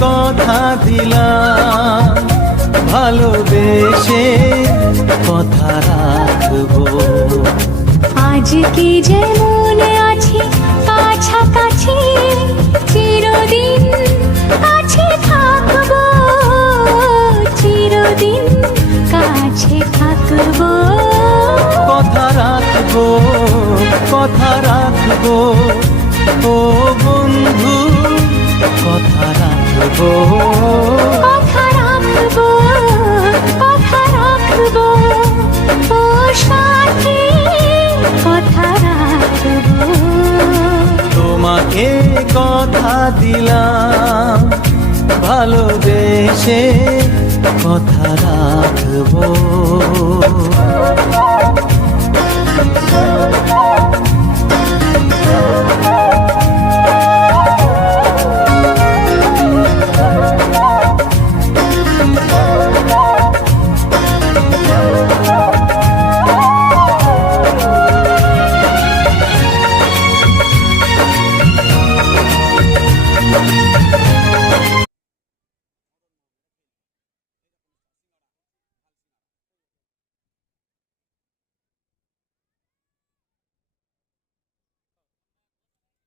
কথা দিলাম, ভালোবেসে কথা রাখবো। আজকে যেমন আছি কাছাকাছি, চিরদিন কাছে থাকবো, চিরদিন কাছে থাকবো। কথা রাখবো, কথা রাখবো, ও বন্ধু কথা রাখবো। কথা রাখবো, কথা রাখবো, ও সাথী কথা রাখবো। তোমাকে কথা দিলাম, ভালোবেসে কথা রাখবো।